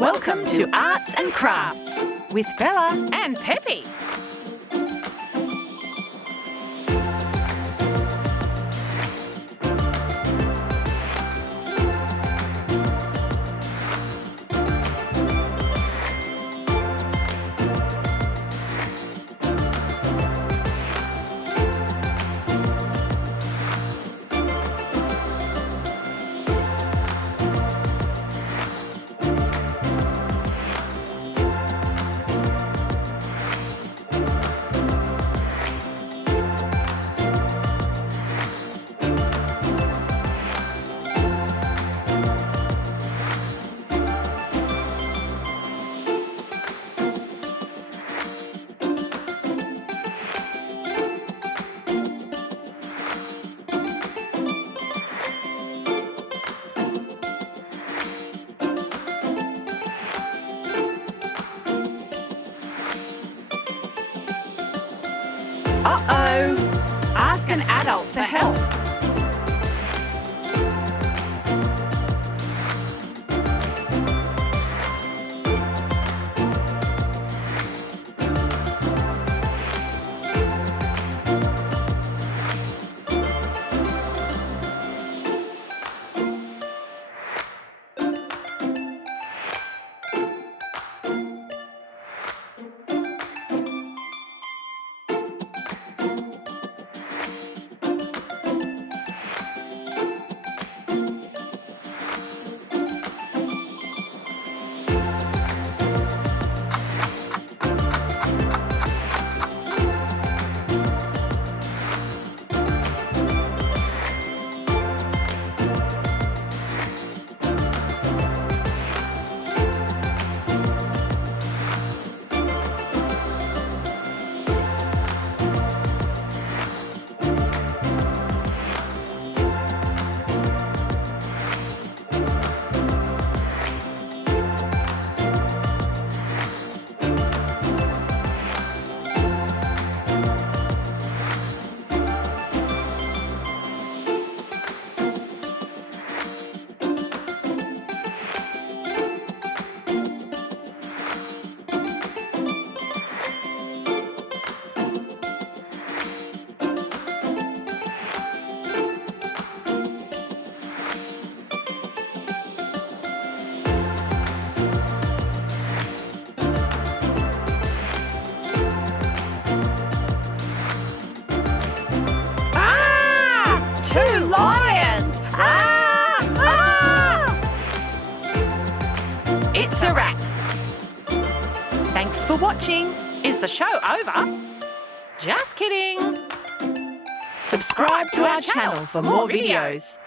Welcome to Arts and Crafts with Bella and Peppy. Uh-oh! Ask an adult for help. Two lions! It's a wrap. Thanks for watching. Is the show over? Just kidding. Subscribe to our channel for more videos.